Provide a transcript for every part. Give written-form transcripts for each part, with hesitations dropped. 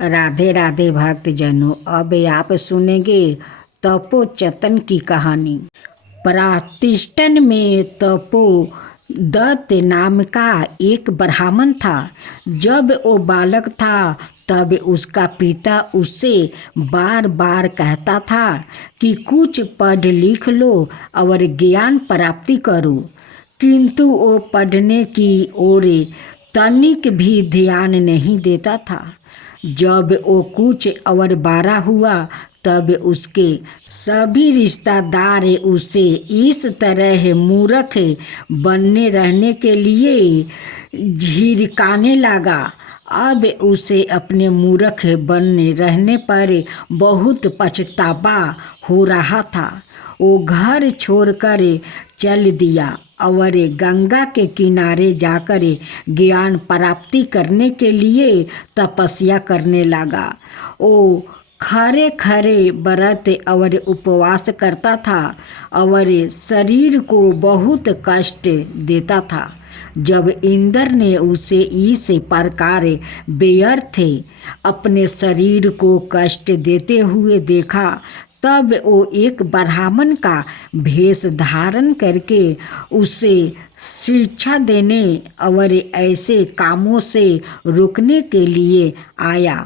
राधे राधे भक्तजनों, अब आप सुनेंगे तपोचतन की कहानी। प्रातिष्ठन में तपोदत्त नाम का एक ब्राह्मण था। जब वो बालक था तब उसका पिता उससे बार बार कहता था कि कुछ पढ़ लिख लो और ज्ञान प्राप्ति करो, किंतु वो पढ़ने की ओर तनिक भी ध्यान नहीं देता था। जब वो कुछ और बड़ा हुआ तब उसके सभी रिश्तेदार उसे इस तरह मूर्ख बनने रहने के लिए झिड़काने लगा। अब उसे अपने मूर्ख बनने रहने पर बहुत पछतावा हो रहा था। वो घर छोड़कर चल दिया और गंगा के किनारे जाकर ज्ञान प्राप्ति करने के लिए तपस्या करने लगा। वो खरे खरे व्रत और उपवास करता था और शरीर को बहुत कष्ट देता था। जब इंद्र ने उसे इस प्रकार व्यर्थ अपने शरीर को कष्ट देते हुए देखा, तब वो एक ब्राह्मण का भेष धारण करके उसे शिक्षा देने और ऐसे कामों से रोकने के लिए आया।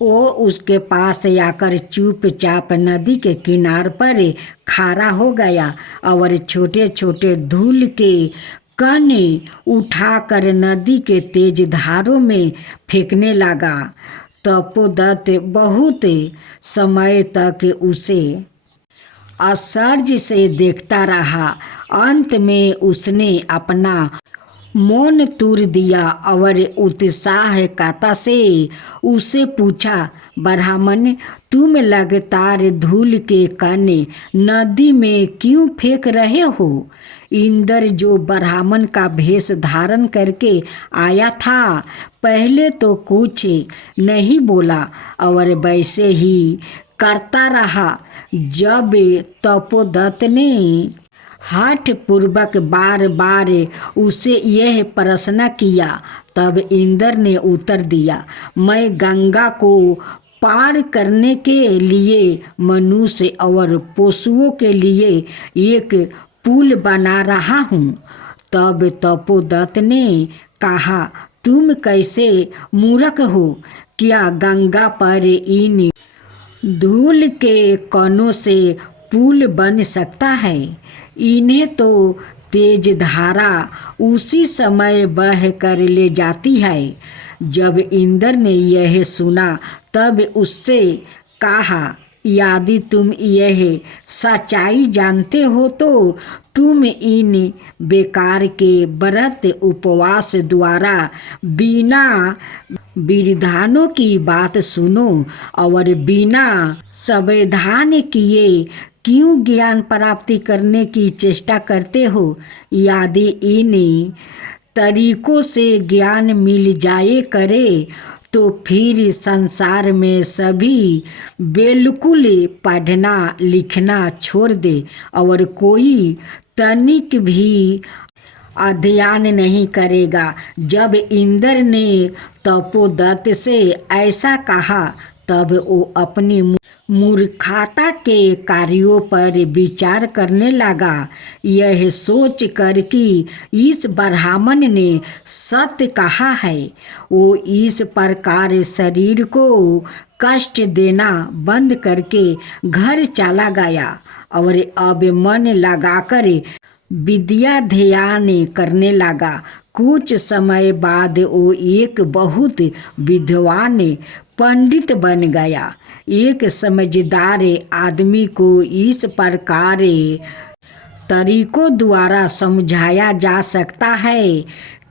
वो उसके पास आकर चुपचाप नदी के किनार पर खड़ा हो गया और छोटे छोटे धूल के कण उठाकर नदी के तेज धारों में फेंकने लगा। तपोदत्त बहुत समय तक उसे आश्चर्य से देखता रहा। अंत में उसने अपना मौन तोड़ दिया और उत्साहकता से उसे पूछा, ब्राह्मण, तुम लगातार धूल के कण नदी में क्यों फेंक रहे हो? इंद्र, जो ब्राह्मण का भेष धारण करके आया था, पहले तो कुछ नहीं बोला और वैसे ही करता रहा। जब तपोदत्त ने हठ पूर्वक बार बार उसे यह प्रश्न किया, तब इंद्र ने उत्तर दिया, मैं गंगा को पार करने के लिए मनुष्य और पशुओं के लिए एक पुल बना रहा हूँ। तब तपोदत्त ने कहा, तुम कैसे मूर्ख हो? क्या गंगा पर इन धूल के कणों से पुल बन सकता है? इन्हें तो तेज धारा उसी समय बह कर ले जाती है। जब इंद्र ने यह सुना तब उससे कहा, यदि तुम यह सच्चाई जानते हो तो तुम इन बेकार के व्रत उपवास द्वारा बिना विधानों की बात सुनो और बिना सावधान किए क्यों ज्ञान प्राप्ति करने की चेष्टा करते हो? यदि इन तरीकों से ज्ञान मिल जाए करे तो फिर संसार में सभी बिल्कुल पढ़ना लिखना छोड़ दे और कोई तनिक भी अध्ययन नहीं करेगा। जब इंद्र ने तपोदत्त से ऐसा कहा तब वो अपनी मूर्खता के कार्यों पर विचार करने लगा। यह सोच कर कि इस ब्राह्मण ने सत्य कहा है, वो इस प्रकार शरीर को कष्ट देना बंद करके घर चला गया और अब मन लगाकर विद्या ध्यान करने लगा। कुछ समय बाद वो एक बहुत विद्वान पंडित बन गया। एक समझदार आदमी को इस प्रकार तरीकों द्वारा समझाया जा सकता है,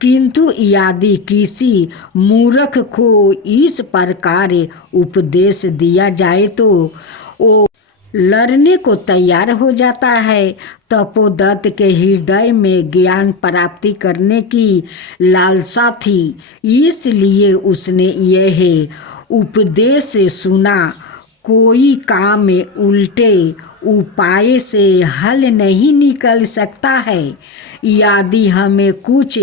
किंतु यदि किसी मूर्ख को इस प्रकार उपदेश दिया जाए तो वो लड़ने को तैयार हो जाता है। तपोदत्त के हृदय में ज्ञान प्राप्ति करने की लालसा थी, इसलिए उसने यह उपदेश सुना, कोई काम उल्टे उपाय से हल नहीं निकल सकता है। यदि हमें कुछ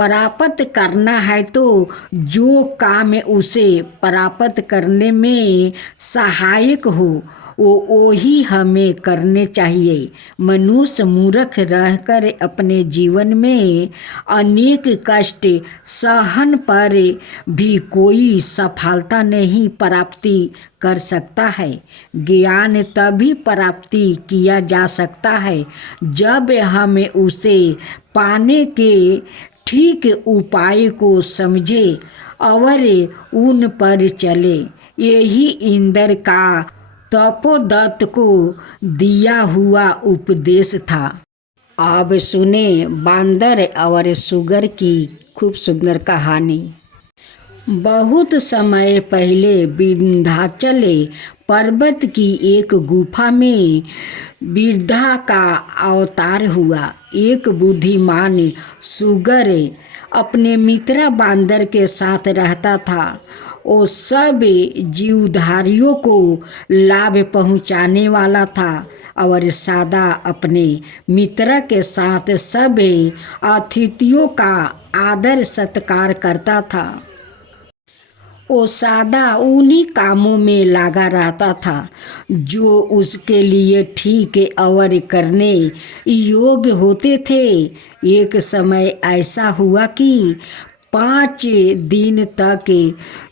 प्राप्त करना है तो जो काम उसे प्राप्त करने में सहायक हो वो ही हमें करने चाहिए। मनुष्य मूर्ख रहकर अपने जीवन में अनेक कष्ट सहन पर भी कोई सफलता नहीं प्राप्ति कर सकता है। ज्ञान तभी प्राप्ति किया जा सकता है जब हमें उसे पाने के ठीक उपाय को समझे और उन पर चले। यही इंद्र का तपोदत्त को दिया हुआ उपदेश था। अब सुने बांदर और सुगर की खूब सुंदर कहानी। बहुत समय पहले विंध्याचल पर्वत की एक गुफा में वृद्धा का अवतार हुआ। एक बुद्धिमान सुगर अपने मित्र बांदर के साथ रहता था। वो सब जीवधारियों को लाभ पहुंचाने वाला था और सदा अपने मित्र के साथ सब अतिथियों का आदर सत्कार करता था। वो सदा उन्हीं कामों में लगा रहता था जो उसके लिए ठीक और करने योग्य होते थे। एक समय ऐसा हुआ कि 5 दिन तक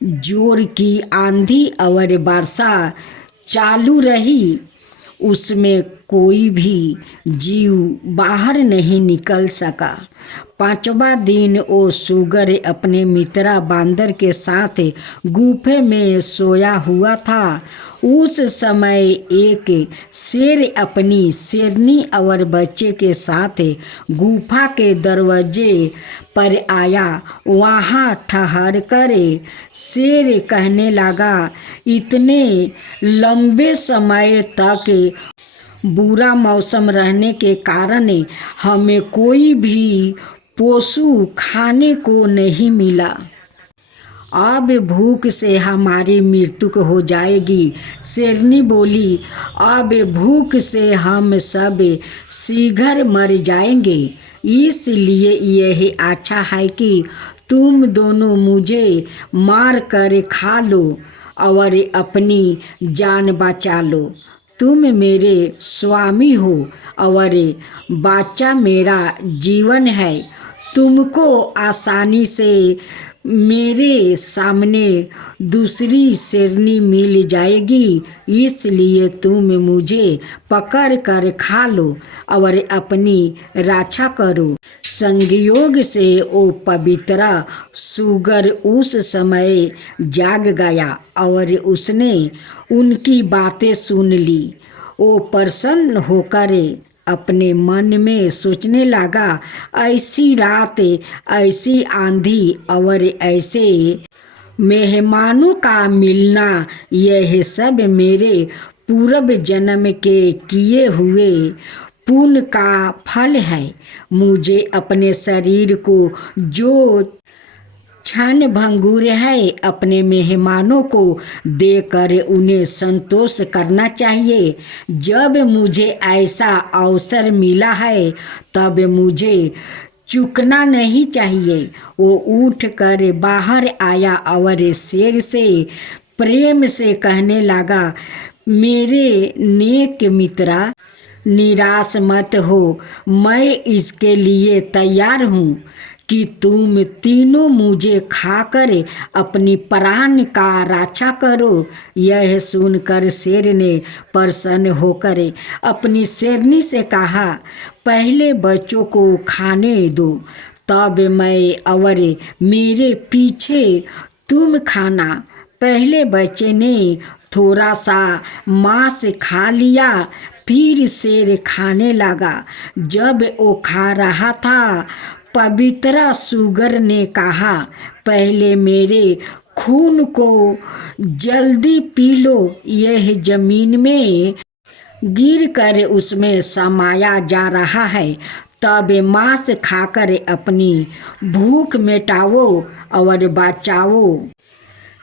जोर की आंधी और वर्षा चालू रही। उसमें कोई भी जीव बाहर नहीं निकल सका। 5वां दिन वो सुगर अपने मित्र बांदर के साथ गुफे में सोया हुआ था। उस समय एक शेर अपनी शेरनी और बच्चे के साथ गुफा के दरवाजे पर आया। वहाँ ठहर कर शेर कहने लगा, इतने लंबे समय तक बुरा मौसम रहने के कारण हमें कोई भी पशु खाने को नहीं मिला। अब भूख से हमारी मृत्यु हो जाएगी। शेरनी बोली, अब भूख से हम सब शीघ्र मर जाएंगे। इसलिए यह अच्छा है कि तुम दोनों मुझे मार कर खा लो और अपनी जान बचा लो। तुम मेरे स्वामी हो और बच्चा मेरा जीवन है। तुमको आसानी से मेरे सामने दूसरी शेरनी मिल जाएगी, इसलिए तुम मुझे पकड़ कर खा लो और अपनी रक्षा करो। संयोग से वो पवित्र सुगर उस समय जाग गया और उसने उनकी बातें सुन ली। वो प्रसन्न होकर अपने मन में सोचने लगा, ऐसी रात, ऐसी आंधी और ऐसे मेहमानों का मिलना, यह सब मेरे पूर्व जन्म के किए हुए पुण्य का फल है। मुझे अपने शरीर को जो क्षण भंगुर है अपने मेहमानों को देकर उन्हें संतोष करना चाहिए। जब मुझे ऐसा अवसर मिला है तब मुझे चूकना नहीं चाहिए। वो उठकर बाहर आया और शेर से प्रेम से कहने लगा, मेरे नेक मित्रा, निराश मत हो। मैं इसके लिए तैयार हूँ कि तुम तीनों मुझे खाकर अपनी प्राण का रक्षा करो। यह सुनकर शेर ने प्रसन्न होकर अपनी शेरनी से कहा, पहले बच्चों को खाने दो, तब मैं और मेरे पीछे तुम खाना। पहले बच्चे ने थोड़ा सा मांस खा लिया, फिर शेर खाने लगा। जब वो खा रहा था, पवित्र सुगर ने कहा, पहले मेरे खून को जल्दी पी लो। यह जमीन में गिरकर उसमें समाया जा रहा है। तब मांस खाकर अपनी भूख मिटाओ और बचाओ।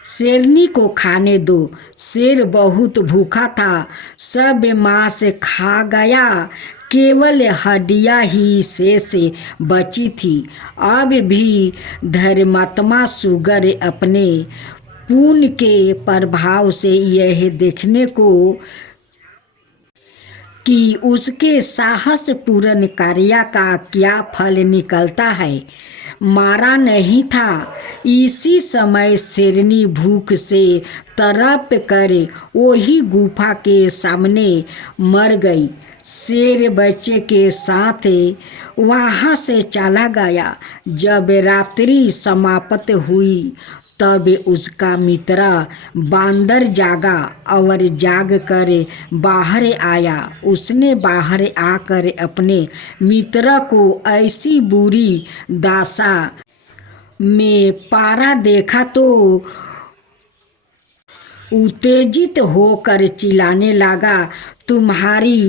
शेरनी को खाने दो। शेर बहुत भूखा था, सब मांस खा गया। केवल हड्डियां ही शेष बची थी। अब भी धर्मात्मा सुगर अपने पुण्य के प्रभाव से यह देखने को कि उसके साहसपूर्ण कार्य का क्या फल निकलता है, मारा नहीं था। इसी समय शेरनी भूख से तड़प कर वही गुफा के सामने मर गई। शेर बच्चे के साथ वहाँ से चला गया। जब रात्रि समाप्त हुई तब उसका मित्र बांदर जागा और जाग कर बाहर आया। उसने बाहर आकर अपने मित्र को ऐसी बुरी दशा में पड़ा देखा तो उत्तेजित होकर चिल्लाने लगा, तुम्हारी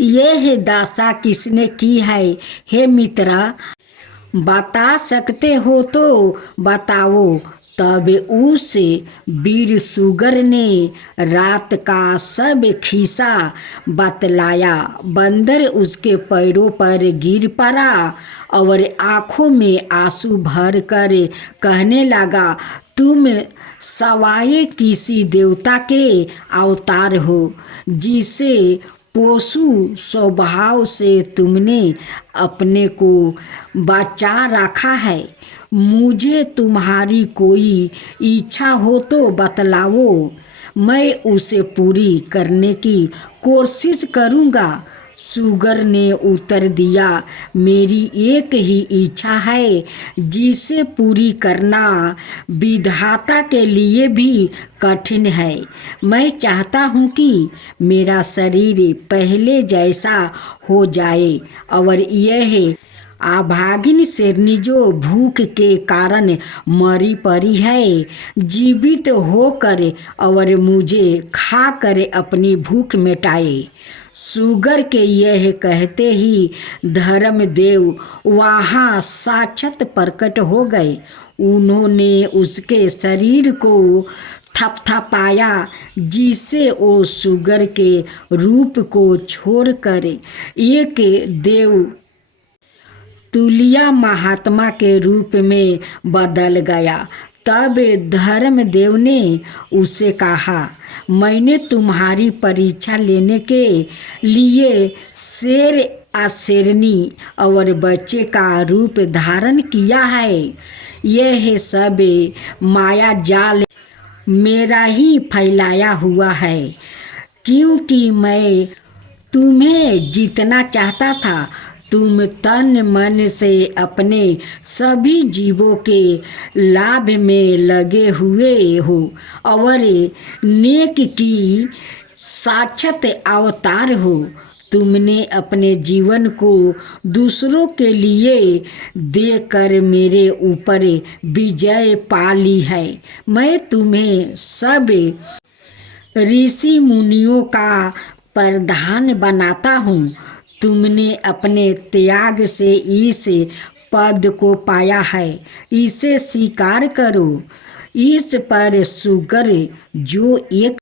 यह दशा किसने की है? हे मित्र, बता सकते हो तो बताओ। तब उस वीर सुगर ने रात का सब खिस्सा बतलाया। बंदर उसके पैरों पर गिर पड़ा और आंखों में आंसू भर कर कहने लगा, तुम सवाए किसी देवता के अवतार हो, जिसे पशु स्वभाव से तुमने अपने को बचा रखा है। मुझे तुम्हारी कोई इच्छा हो तो बतलाओ, मैं उसे पूरी करने की कोशिश करूँगा। सुगर ने उत्तर दिया, मेरी एक ही इच्छा है, जिसे पूरी करना विधाता के लिए भी कठिन है। मैं चाहता हूँ कि मेरा शरीर पहले जैसा हो जाए और यह अभागिन शेरनी जो भूख के कारण मरी पड़ी है, जीवित होकर और मुझे खाकर अपनी भूख मिटाए। सुगर के यह कहते ही धर्मदेव वहाँ साक्षात प्रकट हो गए। उन्होंने उसके शरीर को थपथपाया, जिससे वो सुगर के रूप को छोड़कर एक देव तुलिया महात्मा के रूप में बदल गया। तब धर्मदेव ने उसे कहा, मैंने तुम्हारी परीक्षा लेने के लिए शेर शेरनी और बच्चे का रूप धारण किया है। यह सब माया जाल मेरा ही फैलाया हुआ है, क्योंकि मैं तुम्हें जीतना चाहता था। तुम तन मन से अपने सभी जीवों के लाभ में लगे हुए हो और नेक की साक्षात अवतार हो। तुमने अपने जीवन को दूसरों के लिए देकर मेरे ऊपर विजय पा ली है। मैं तुम्हें सब ऋषि मुनियों का प्रधान बनाता हूँ। तुमने अपने त्याग से इस पद को पाया है, इसे स्वीकार करो। इस पर सुगर जो एक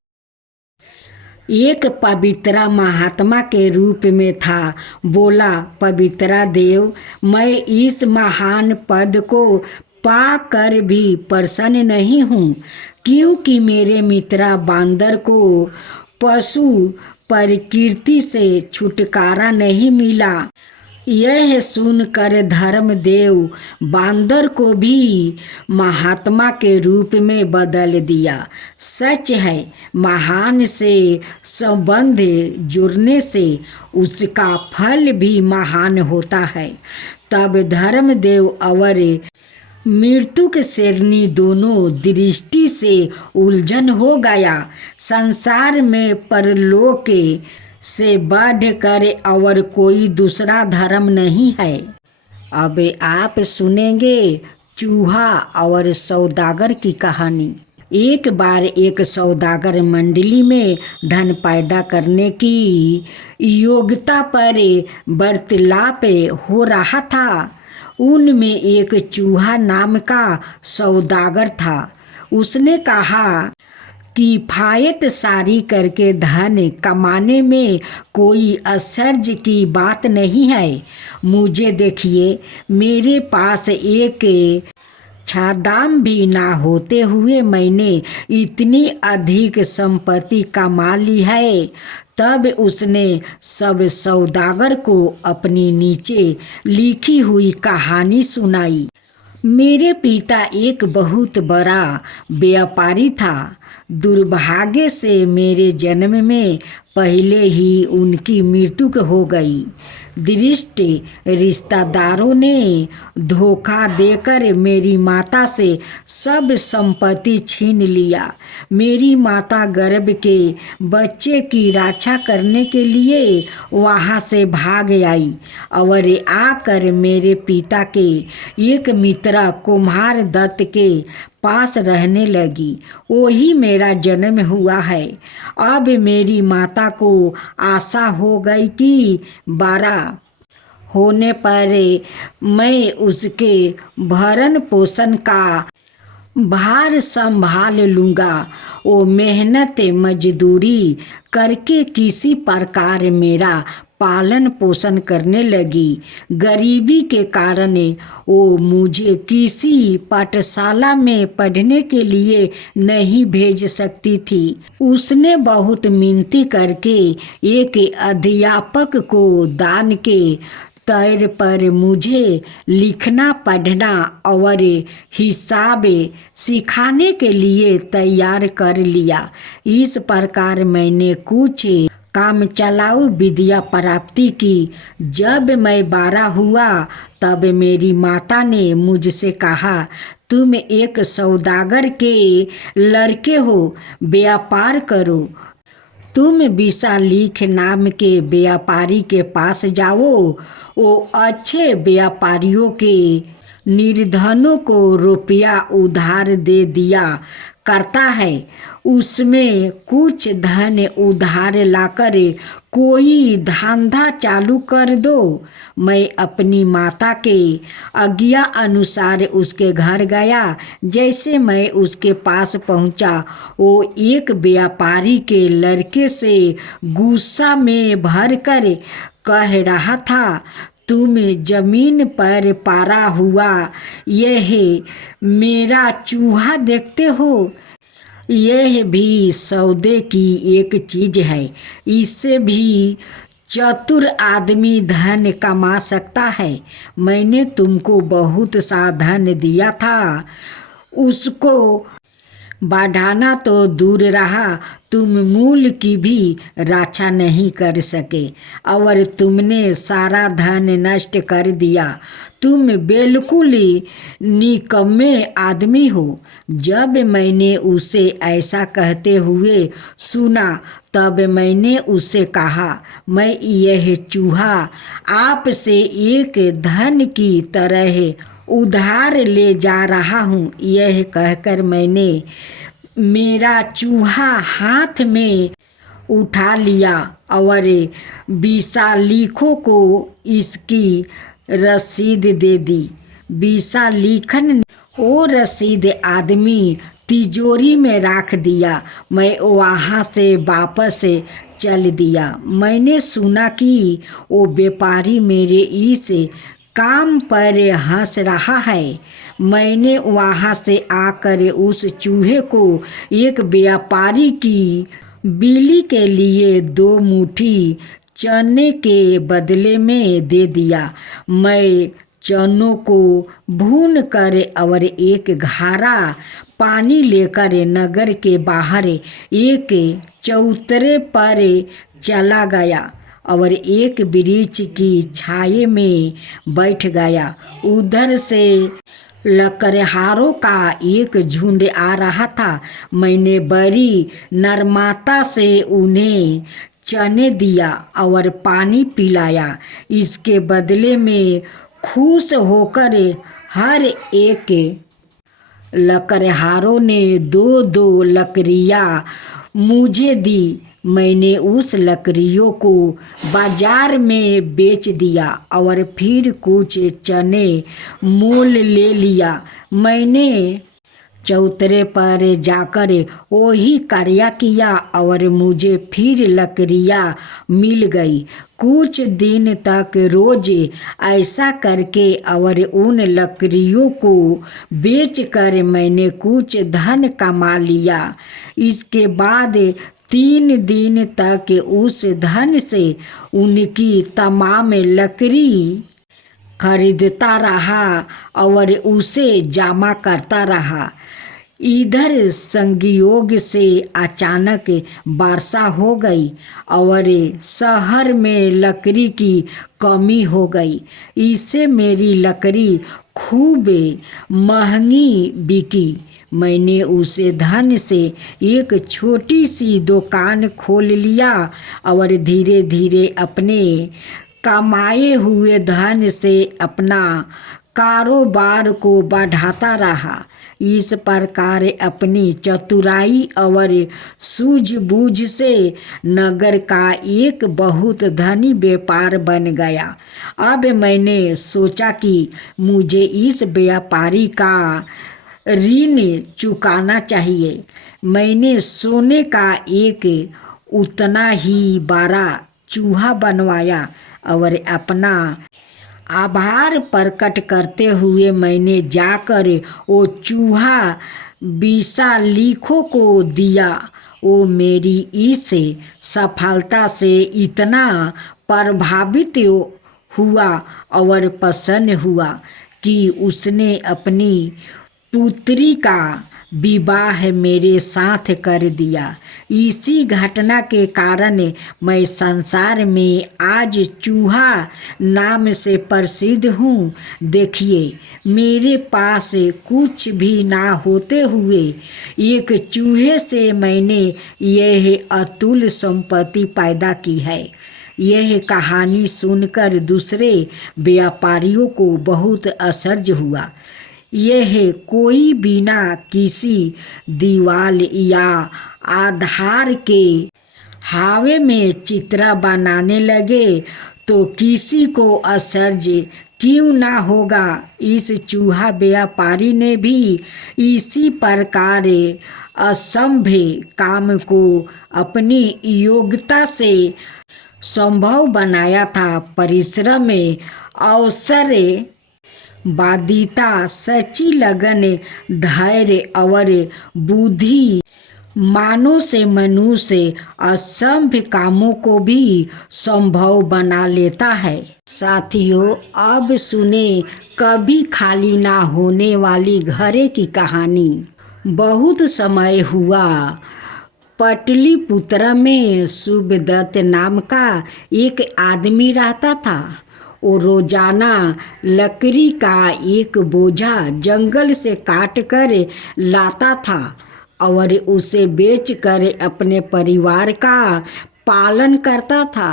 पवित्र महात्मा के रूप में था बोला, पवित्र देव, मैं इस महान पद को पाकर भी प्रसन्न नहीं हूँ, क्योंकि मेरे मित्र बांदर को पशु प्रकृति से छुटकारा नहीं मिला। यह सुनकर धर्मदेव बांदर को भी महात्मा के रूप में बदल दिया। सच है, महान से संबंध जुड़ने से उसका फल भी महान होता है। तब धर्मदेव और मृत्यु के शेरनी दोनों दृष्टि से उलझन हो गया। संसार में परलोक से बढ़कर और कोई दूसरा धर्म नहीं है। अब आप सुनेंगे चूहा और सौदागर की कहानी। एक बार एक सौदागर मंडली में धन पैदा करने की योग्यता पर वार्तालाप हो रहा था। उनमें एक चूहा नाम का सौदागर था। उसने कहा किफायत सारी करके धन कमाने में कोई आश्चर्य की बात नहीं है। मुझे देखिए, मेरे पास एक छादाम भी ना होते हुए मैंने इतनी अधिक संपत्ति कमा ली है। तब उसने सब सौदागर को अपनी नीचे लिखी हुई कहानी सुनाई। मेरे पिता एक बहुत बड़ा व्यापारी था। दुर्भाग्य से मेरे जन्म में पहले ही उनकी मृत्यु हो गई। दृष्ट रिश्तेदारों ने धोखा देकर मेरी माता से सब संपत्ति छीन लिया। मेरी माता गर्भ के बच्चे की रक्षा करने के लिए वहाँ से भाग आई और आकर मेरे पिता के एक मित्र कुम्हार दत्त के पास रहने लगी। वही मेरा जन्म हुआ है। अब मेरी माता को आशा हो गई कि बड़ा होने पर मैं उसके भरण पोषण का भार संभाल लूँगा। वो मेहनत मजदूरी करके किसी प्रकार मेरा पालन पोषण करने लगी। गरीबी के कारण वो मुझे किसी पाठशाला में पढ़ने के लिए नहीं भेज सकती थी। उसने बहुत मिन्नती करके एक अध्यापक को दान के तौर पर मुझे लिखना पढ़ना और हिसाब सिखाने के लिए तैयार कर लिया। इस प्रकार मैंने कुछ काम चलाऊ विद्या प्राप्ति की। जब मैं 12 हुआ तब मेरी माता ने मुझसे कहा, तुम एक सौदागर के लड़के हो, व्यापार करो। तुम विशालिक नाम के व्यापारी के पास जाओ। वो अच्छे व्यापारियों के निर्धनों को रुपया उधार दे दिया करता है। उसमें कुछ धन उधार लाकर कोई धंधा चालू कर दो। मैं अपनी माता के आज्ञा अनुसार उसके घर गया। जैसे मैं उसके पास पहुंचा, वो एक व्यापारी के लड़के से गुस्सा में भरकर कह रहा था, तुम जमीन पर पारा हुआ यह मेरा चूहा देखते हो? यह भी सौदे की एक चीज है। इससे भी चतुर आदमी धन कमा सकता है। मैंने तुमको बहुत सा धन दिया था, उसको बढ़ाना तो दूर रहा, तुम मूल की भी रक्षा नहीं कर सके और तुमने सारा धन नष्ट कर दिया। तुम बिल्कुल निकम्मे आदमी हो। जब मैंने उसे ऐसा कहते हुए सुना तब मैंने उससे कहा, मैं यह चूहा आपसे एक धन की तरह उधार ले जा रहा हूँ। यह कहकर मैंने मेरा चूहा हाथ में उठा लिया और विशालिखों को इसकी रसीद दे दी। विशालिखन ने वो रसीद आदमी तिजोरी में रख दिया। मैं वहाँ से वापस चल दिया। मैंने सुना कि वो व्यापारी मेरे इस काम पर हंस रहा है। मैंने वहाँ से आकर उस चूहे को एक व्यापारी की बिल्ली के लिए 2 मुट्ठी चने के बदले में दे दिया। मैं चनों को भून कर और एक घारा पानी लेकर नगर के बाहर एक चौतरे पर चला गया और एक वृक्ष की छाये में बैठ गया। उधर से लकड़हारों का एक झुंड आ रहा था। मैंने बड़ी नर्मता से उन्हें चने दिया और पानी पिलाया। इसके बदले में खुश होकर हर एक लकड़हारों ने 2-2 लकड़ियाँ मुझे दी। मैंने उस लकड़ियों को बाजार में बेच दिया और फिर कुछ चने मोल ले लिया। मैंने चौतरे पर जाकर वही कार्य किया और मुझे फिर लकड़ियाँ मिल गई। कुछ दिन तक रोज ऐसा करके और उन लकड़ियों को बेचकर मैंने कुछ धन कमा लिया। इसके बाद 3 दिन तक उस धन से उनकी तमाम लकड़ी खरीदता रहा और उसे जमा करता रहा। इधर संयोग से अचानक वर्षा हो गई और शहर में लकड़ी की कमी हो गई। इससे मेरी लकड़ी खूब महंगी बिकी। मैंने उस धन से एक छोटी सी दुकान खोल लिया और धीरे धीरे अपने कमाए हुए धन से अपना कारोबार को बढ़ाता रहा। इस प्रकार अपनी चतुराई और सूझबूझ से नगर का एक बहुत धनी व्यापार बन गया। अब मैंने सोचा कि मुझे इस व्यापारी का ऋण चुकाना चाहिए। मैंने सोने का एक उतना ही बड़ा चूहा बनवाया और अपना आभार प्रकट करते हुए मैंने जाकर वो चूहा विशालिखों को दिया। वो मेरी इस सफलता से इतना प्रभावित हुआ और प्रसन्न हुआ कि उसने अपनी पुत्री का विवाह मेरे साथ कर दिया। इसी घटना के कारण मैं संसार में आज चूहा नाम से प्रसिद्ध हूँ। देखिए, मेरे पास कुछ भी ना होते हुए एक चूहे से मैंने यह अतुल संपत्ति पैदा की है। यह कहानी सुनकर दूसरे व्यापारियों को बहुत आश्चर्य हुआ। यह कोई बिना किसी दीवार या आधार के हावे में चित्र बनाने लगे तो किसी को आश्चर्य क्यों ना होगा। इस चूहा व्यापारी ने भी इसी प्रकार असंभव काम को अपनी योग्यता से संभव बनाया था। परिश्रम में अवसर बाधिता, सच्ची लगन, धैर्य और बुद्धि मानव से मनुष्य असंभव कामों को भी संभव बना लेता है। साथियों, अब सुने कभी खाली ना होने वाली घरे की कहानी। बहुत समय हुआ, पटलिपुत्र में सुभदत्त नाम का एक आदमी रहता था। वो रोजाना लकड़ी का एक बोझा जंगल से काट कर लाता था और उसे बेचकर अपने परिवार का पालन करता था।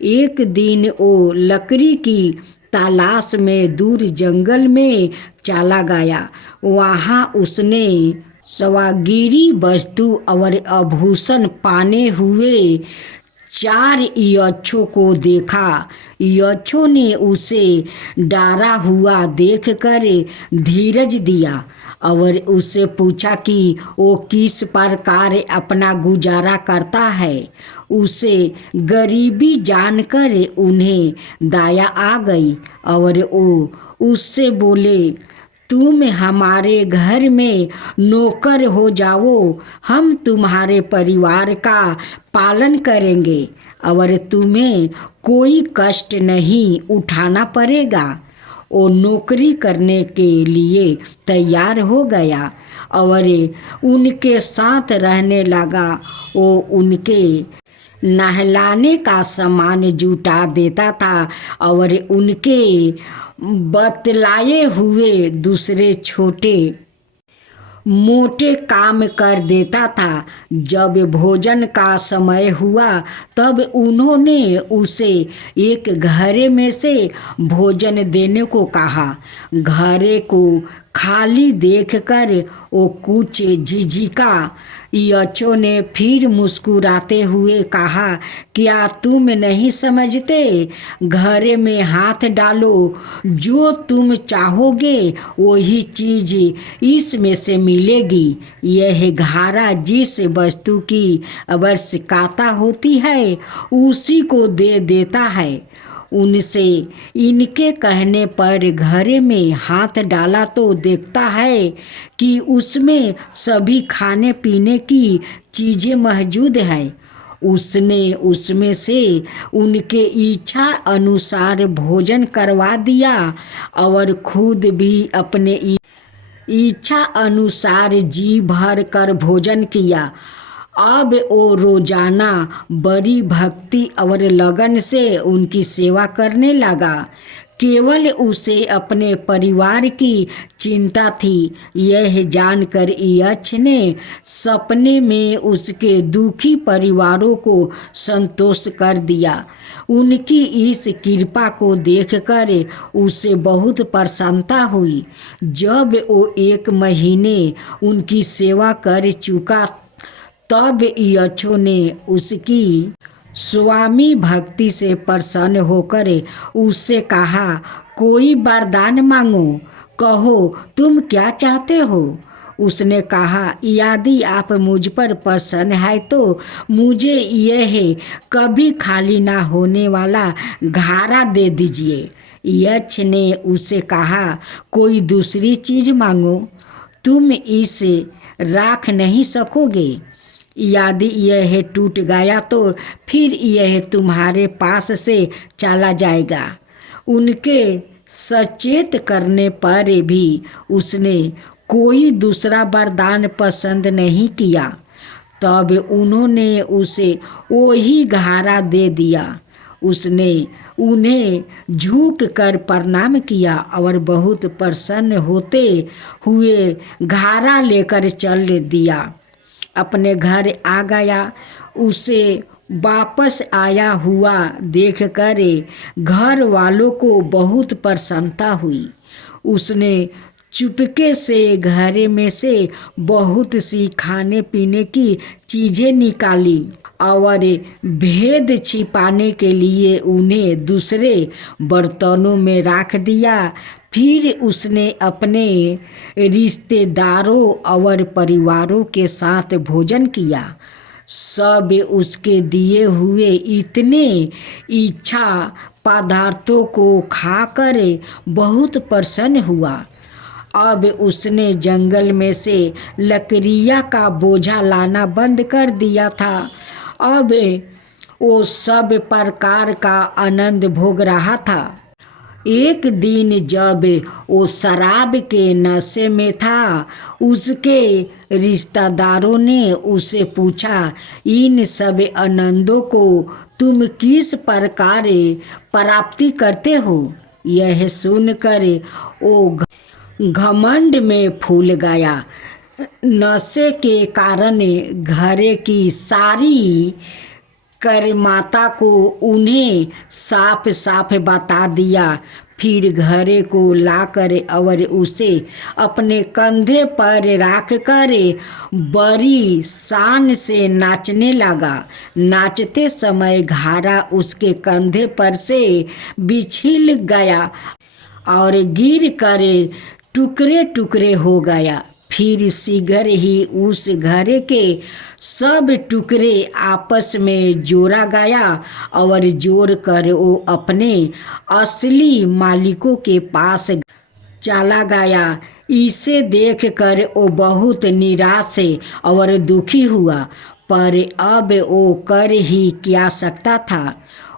एक दिन वो लकड़ी की तलाश में दूर जंगल में चला गया। वहाँ उसने स्वर्गीय वस्तु और आभूषण पाने हुए 4 यक्षों को देखा। यक्षों ने उसे डरा हुआ देखकर धीरज दिया और उससे पूछा कि वो किस प्रकार अपना गुजारा करता है। उसे गरीबी जानकर उन्हें दया आ गई और वो उससे बोले, तुम हमारे घर में नौकर हो जाओ, हम तुम्हारे परिवार का पालन करेंगे और तुम्हें कोई कष्ट नहीं उठाना पड़ेगा। वो नौकरी करने के लिए तैयार हो गया और उनके साथ रहने लगा। वो उनके नहलाने का सामान जुटा देता था और उनके बतलाए हुए दूसरे छोटे मोटे काम कर देता था। जब भोजन का समय हुआ तब उन्होंने उसे एक घरे में से भोजन देने को कहा। घरे को खाली देखकर वो कुछ झिझका। यक्षों ने फिर मुस्कुराते हुए कहा, क्या तुम नहीं समझते? घरे में हाथ डालो, जो तुम चाहोगे वही चीज इसमें से मिलेगी। यह घारा जिस वस्तु की आवश्यकता होती है उसी को दे देता है। उनसे इनके कहने पर घरे में हाथ डाला तो देखता है कि उसमें सभी खाने पीने की चीज़ें मौजूद है। उसने उसमें से उनके इच्छा अनुसार भोजन करवा दिया और खुद भी अपने इच्छा अनुसार जी भर कर भोजन किया। अब वो रोजाना बड़ी भक्ति और लगन से उनकी सेवा करने लगा। केवल उसे अपने परिवार की चिंता थी। यह जानकर यक्ष ने सपने में उसके दुखी परिवारों को संतोष कर दिया। उनकी इस कृपा को देखकर उसे बहुत प्रसन्नता हुई। जब वो 1 महीने उनकी सेवा कर चुका तब यक्षों ने उसकी स्वामी भक्ति से प्रसन्न होकर उससे कहा, कोई वरदान मांगो, कहो तुम क्या चाहते हो। उसने कहा, यदि आप मुझ पर प्रसन्न है तो मुझे यह कभी खाली ना होने वाला घारा दे दीजिए। यक्ष ने उसे कहा, कोई दूसरी चीज़ मांगो, तुम इसे राख नहीं सकोगे। यदि यह टूट गया तो फिर यह तुम्हारे पास से चला जाएगा। उनके सचेत करने पर भी उसने कोई दूसरा वरदान पसंद नहीं किया। तब उन्होंने उसे वही घारा दे दिया। उसने उन्हें झुक कर प्रणाम किया और बहुत प्रसन्न होते हुए घारा लेकर चल दिया। अपने घर आ गया। उसे वापस आया हुआ देखकर घर वालों को बहुत प्रसन्नता हुई। उसने चुपके से घर में से बहुत सी खाने पीने की चीज़ें निकाली और भेद छिपाने के लिए उन्हें दूसरे बर्तनों में रख दिया। फिर उसने अपने रिश्तेदारों और परिवारों के साथ भोजन किया। सब उसके दिए हुए इतने इच्छा पदार्थों को खाकर बहुत प्रसन्न हुआ। अब उसने जंगल में से लकड़ियाँ का बोझा लाना बंद कर दिया था। अब वो सब प्रकार का आनंद भोग रहा था। एक दिन जब वो शराब के नशे में था, उसके रिश्तेदारों ने उससे पूछा, इन सब आनंदों को तुम किस प्रकार प्राप्ति करते हो। यह सुनकर वो घमंड में फूल गया। नशे के कारण घर की सारी करमाता को उन्हें साफ साफ बता दिया। फिर घरे को लाकर और उसे अपने कंधे पर रख कर बड़ी शान से नाचने लगा। नाचते समय घारा उसके कंधे पर से बिछिल गया और गिर कर टुकड़े टुकड़े हो गया। फिर शीघ्र ही उस घर के सब टुकड़े आपस में जोड़ा गया और जोड़ कर वो अपने असली मालिकों के पास चला गया। इसे देखकर वो बहुत निराश और दुखी हुआ, पर अब वो कर ही क्या सकता था।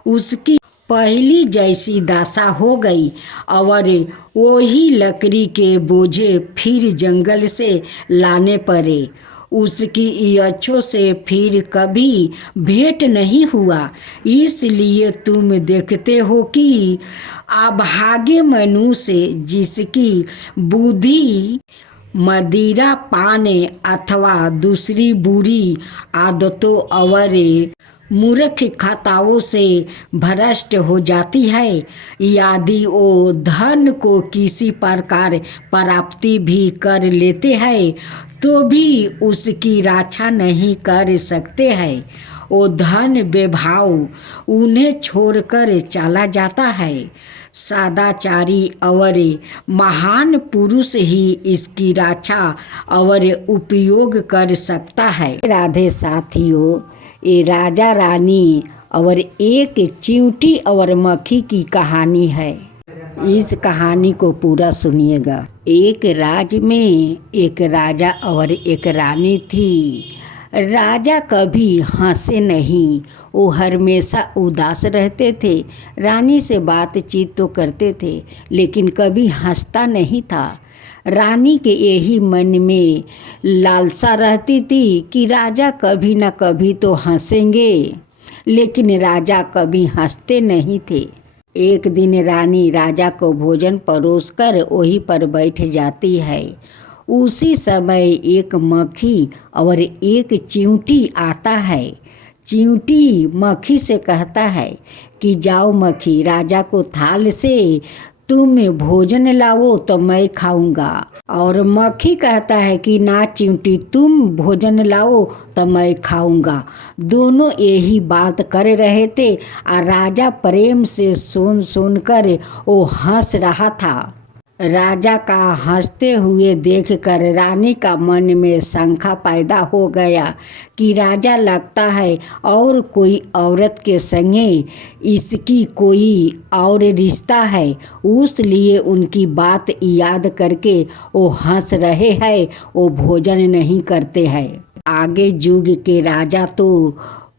उसकी पहली जैसी दशा हो गई और वही लकड़ी के बोझे फिर जंगल से लाने पड़े। उसकी यक्षों से फिर कभी भेंट नहीं हुआ। इसलिए तुम देखते हो कि अभागे मनुष्य जिसकी बुद्धि मदिरा पाने अथवा दूसरी बुरी आदतों और मूर्ख खताओं से भ्रष्ट हो जाती है, यदि वो धन को किसी प्रकार प्राप्ति भी कर लेते हैं तो भी उसकी रक्षा नहीं कर सकते हैं। वो धन बेभाव उन्हें छोड़कर चला जाता है। सदाचारी और महान पुरुष ही इसकी रक्षा और उपयोग कर सकता है। राधे साथियों, ये राजा रानी और एक चींटी और मक्खी की कहानी है। इस कहानी को पूरा सुनिएगा। एक राज्य में एक राजा और एक रानी थी। राजा कभी हंसे नहीं, वो हमेशा उदास रहते थे। रानी से बातचीत तो करते थे लेकिन कभी हंसता नहीं था। रानी के यही मन में लालसा रहती थी कि राजा कभी न कभी तो हंसेंगे, लेकिन राजा कभी हंसते नहीं थे। एक दिन रानी राजा को भोजन परोसकर वहीं पर बैठ जाती है। उसी समय एक मक्खी और एक चींटी आता है। चींटी मक्खी से कहता है कि जाओ मक्खी, राजा को थाल से तुम भोजन लाओ तो मैं खाऊंगा। और मक्खी कहता है कि ना चींटी, तुम भोजन लाओ तो मैं खाऊंगा। दोनों यही बात कर रहे थे और राजा प्रेम से सुन कर वो हंस रहा था। राजा का हंसते हुए देखकर रानी का मन में शंका पैदा हो गया कि राजा लगता है और कोई औरत के संगे इसकी कोई और रिश्ता है। उसलिए उनकी बात याद करके वो हंस रहे हैं, वो भोजन नहीं करते हैं। आगे युग के राजा तो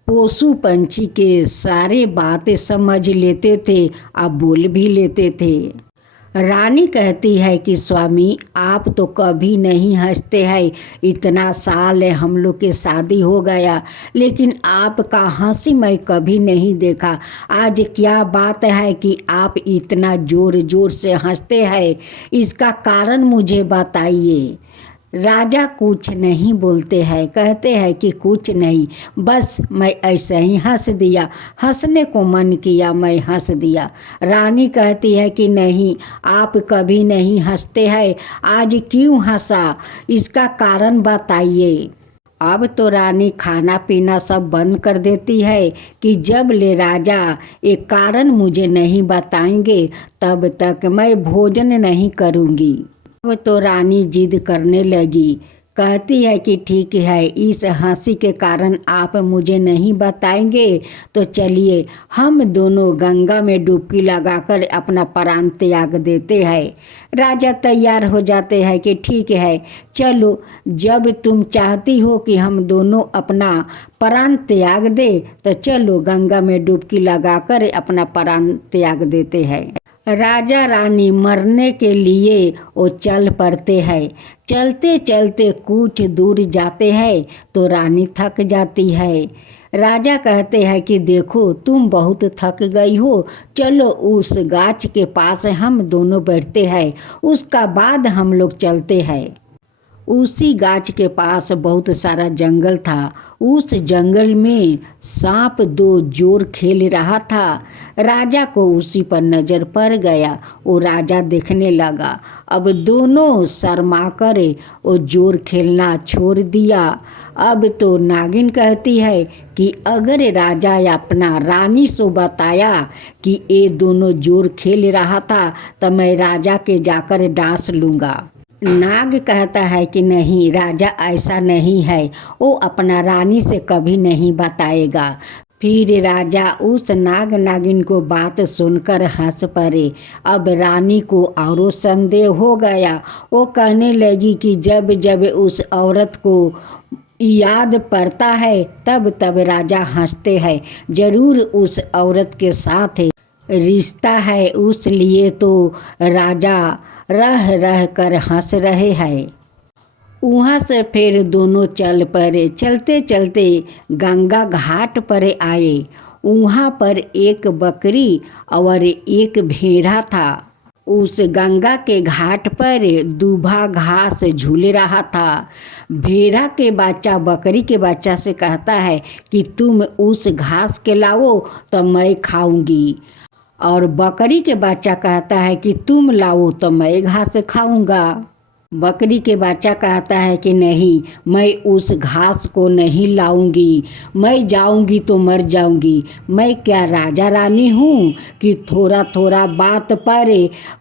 पशु पंछी के सारे बातें समझ लेते थे, अब बोल भी लेते थे। रानी कहती है कि स्वामी, आप तो कभी नहीं हंसते हैं। इतना साल हम लोग के शादी हो गया लेकिन आपका हंसी मैं कभी नहीं देखा। आज क्या बात है कि आप इतना जोर जोर से हंसते हैं? इसका कारण मुझे बताइए। राजा कुछ नहीं बोलते हैं, कहते हैं कि कुछ नहीं, बस मैं ऐसे ही हंस दिया, हंसने को मन किया मैं हंस दिया। रानी कहती है कि नहीं, आप कभी नहीं हंसते हैं, आज क्यों हंसा, इसका कारण बताइए। अब तो रानी खाना पीना सब बंद कर देती है कि जब ले राजा एक कारण मुझे नहीं बताएंगे तब तक मैं भोजन नहीं करूँगी। अब तो रानी जिद करने लगी, कहती है कि ठीक है, इस हंसी के कारण आप मुझे नहीं बताएंगे तो चलिए हम दोनों गंगा में डुबकी लगाकर अपना प्राण त्याग देते हैं। राजा तैयार हो जाते हैं कि ठीक है, चलो, जब तुम चाहती हो कि हम दोनों अपना प्राण त्याग दे तो चलो गंगा में डुबकी लगाकर अपना प्राण त्याग देते हैं। राजा रानी मरने के लिए वो चल पड़ते हैं। चलते चलते कुछ दूर जाते हैं तो रानी थक जाती है। राजा कहते हैं कि देखो तुम बहुत थक गई हो, चलो उस गाछ के पास हम दोनों बैठते हैं, उसका बाद हम लोग चलते हैं। उसी गाछ के पास बहुत सारा जंगल था। उस जंगल में सांप दो जोर खेल रहा था। राजा को उसी पर नज़र पड़ गया। वो राजा देखने लगा। अब दोनों शर्मा कर वो जोर खेलना छोड़ दिया। अब तो नागिन कहती है कि अगर राजा अपना रानी से बताया कि ये दोनों जोर खेल रहा था तो मैं राजा के जाकर डांस लूँगा। नाग कहता है कि नहीं, राजा ऐसा नहीं है, वो अपना रानी से कभी नहीं बताएगा। फिर राजा उस नाग नागिन को बात सुनकर हंस पड़े। अब रानी को और संदेह हो गया। वो कहने लगी कि जब जब उस औरत को याद पड़ता है तब तब राजा हंसते हैं, जरूर उस औरत के साथ रिश्ता है, उसलिए तो राजा रह रह कर हंस रहे हैं। वहाँ से फिर दोनों चल पड़े। चलते चलते गंगा घाट पर आए। वहाँ पर एक बकरी और एक भेड़ा था। उस गंगा के घाट पर दूबा घास झूल रहा था। भेड़ा के बच्चा बकरी के बच्चा से कहता है कि तुम उस घास के लाओ तो मैं खाऊंगी, और बकरी के बच्चा कहता है कि तुम लाओ तो मैं घास खाऊंगा। बकरी के बच्चा कहता है कि नहीं, मैं उस घास को नहीं लाऊंगी, मैं जाऊंगी तो मर जाऊंगी। मैं क्या राजा रानी हूँ कि थोड़ा थोड़ा बात पर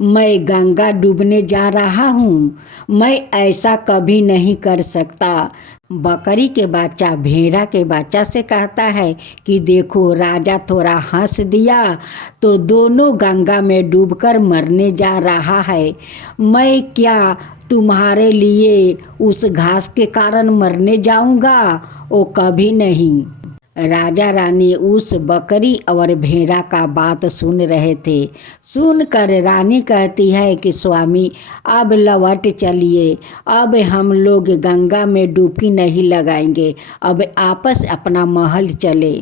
मैं गंगा डूबने जा रहा हूँ? मैं ऐसा कभी नहीं कर सकता। बकरी के बच्चा भेड़ा के बच्चा से कहता है कि देखो, राजा थोड़ा हंस दिया तो दोनों गंगा में डूबकर मरने जा रहा है। मैं क्या तुम्हारे लिए उस घास के कारण मरने जाऊंगा? ओ कभी नहीं। राजा रानी उस बकरी और भेड़ा का बात सुन रहे थे। सुनकर रानी कहती है कि स्वामी, अब लौट चलिए, अब हम लोग गंगा में डुबकी नहीं लगाएंगे, अब आपस अपना महल चले।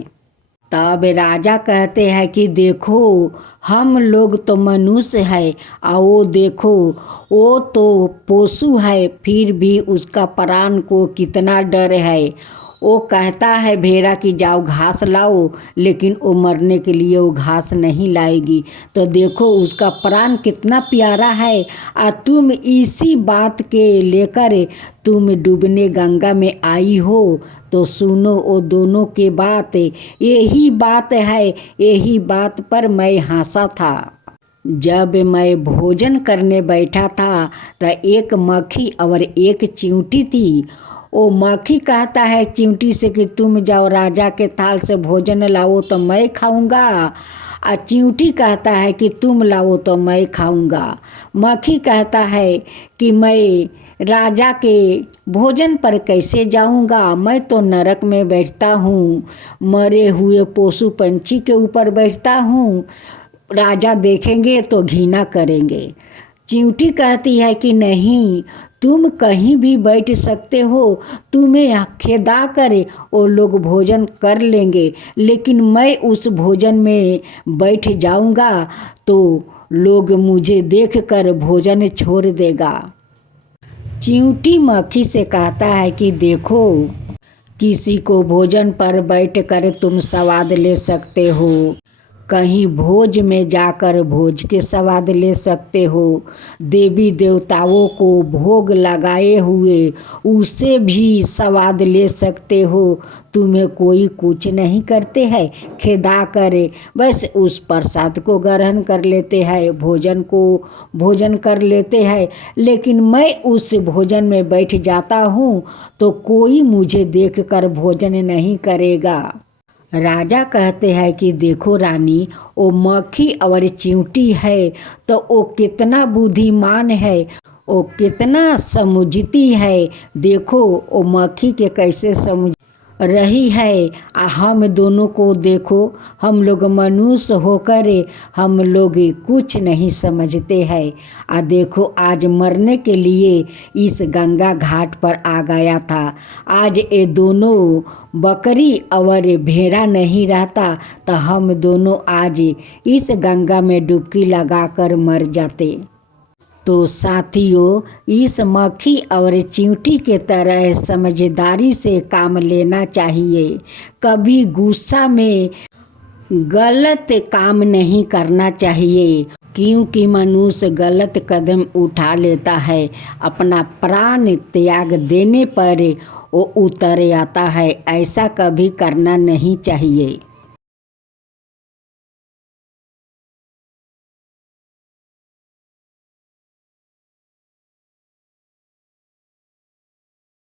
तब राजा कहते हैं कि देखो, हम लोग तो मनुष्य है, और वो देखो, वो तो पशु है, फिर भी उसका प्राण को कितना डर है। वो कहता है भेड़ा कि जाओ घास लाओ, लेकिन वो मरने के लिए वो घास नहीं लाएगी। तो देखो उसका प्राण कितना प्यारा है, और तुम इसी बात के लेकर तुम डूबने गंगा में आई हो। तो सुनो वो दोनों के बात, यही बात है, यही बात पर मैं हंसा था। जब मैं भोजन करने बैठा था तो एक मक्खी और एक चींटी थी। वो मक्खी कहता है चींटी से कि तुम जाओ राजा के थाल से भोजन लाओ तो मैं खाऊंगा, और चींटी कहता है कि तुम लाओ तो मैं खाऊंगा। मक्खी कहता है कि मैं राजा के भोजन पर कैसे जाऊंगा, मैं तो नरक में बैठता हूँ, मरे हुए पशु पंछी के ऊपर बैठता हूँ, राजा देखेंगे तो घृणा करेंगे। चींटी कहती है कि नहीं, तुम कहीं भी बैठ सकते हो, तुम्हें खेदा करे वो लोग भोजन कर लेंगे, लेकिन मैं उस भोजन में बैठ जाऊंगा तो लोग मुझे देखकर भोजन छोड़ देगा। चींटी मक्खी से कहता है कि देखो, किसी को भोजन पर बैठकर तुम स्वाद ले सकते हो, कहीं भोज में जाकर भोज के स्वाद ले सकते हो, देवी देवताओं को भोग लगाए हुए उसे भी स्वाद ले सकते हो, तुम्हें कोई कुछ नहीं करते हैं, खेदा करे बस उस प्रसाद को ग्रहण कर लेते हैं, भोजन कर लेते हैं। लेकिन मैं उस भोजन में बैठ जाता हूँ तो कोई मुझे देखकर भोजन नहीं करेगा। राजा कहते हैं कि देखो रानी, वो मक्खी और चींटी है तो वो कितना बुद्धिमान है, वो कितना समझती है। देखो वो मक्खी के कैसे समझ रही है, हम दोनों को देखो, हम लोग मनुष्य होकर हम लोग कुछ नहीं समझते हैं। देखो आज मरने के लिए इस गंगा घाट पर आ गया था। आज ये दोनों बकरी और भेड़ा नहीं रहता तो हम दोनों आज इस गंगा में डुबकी लगाकर मर जाते। तो साथियों, इस मक्खी और चींटी के तरह समझदारी से काम लेना चाहिए। कभी गुस्सा में गलत काम नहीं करना चाहिए, क्योंकि मनुष्य गलत कदम उठा लेता है, अपना प्राण त्याग देने पर वो उतर आता है। ऐसा कभी करना नहीं चाहिए।